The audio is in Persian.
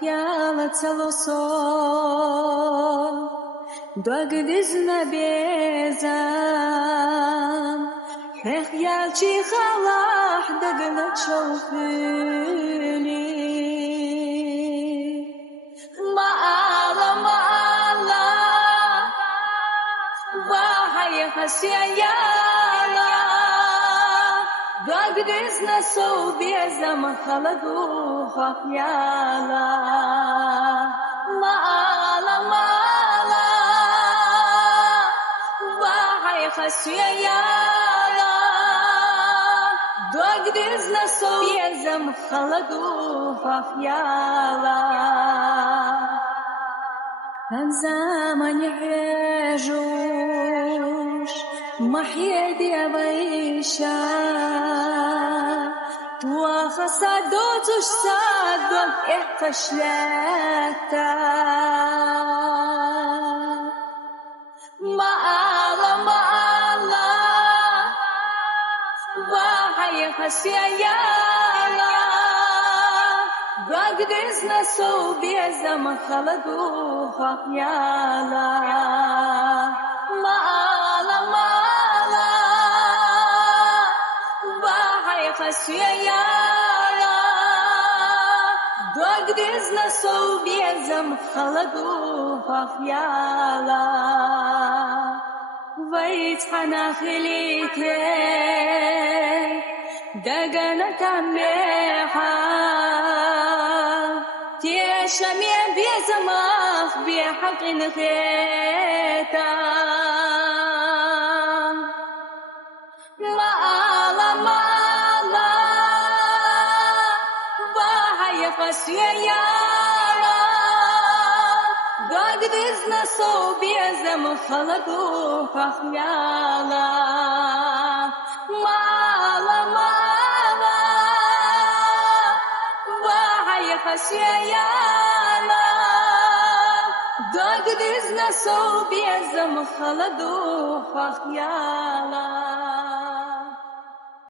خيالة الوصول دوغدزنا بيزام خيال شي خلاح دقنا تشوفيني ما وهي خسيانا دوغدزنا سو بيزام خلقوها خيالا خسيانا دوغدزنا سو بيزام خلقوها خيالا كان زمان يعيشوش محيدي أبيشا وخصادوتش صادق احتشلاتا ما وهي خسيانا دوغدزنا سو بيزام خلقوها خيالا ما وهي خسيانا دوغدزنا سو بيزام خلقوها خيالا ويت حناخليتي دقنا تميحا تيشمي بيزمخ بحق نخيتا ما وهي خسيانا دوغدزنا سو بيزام خلقوها خيالا ما وهي خسيانا دوغدزنا سو بيزام خلقوها خيالا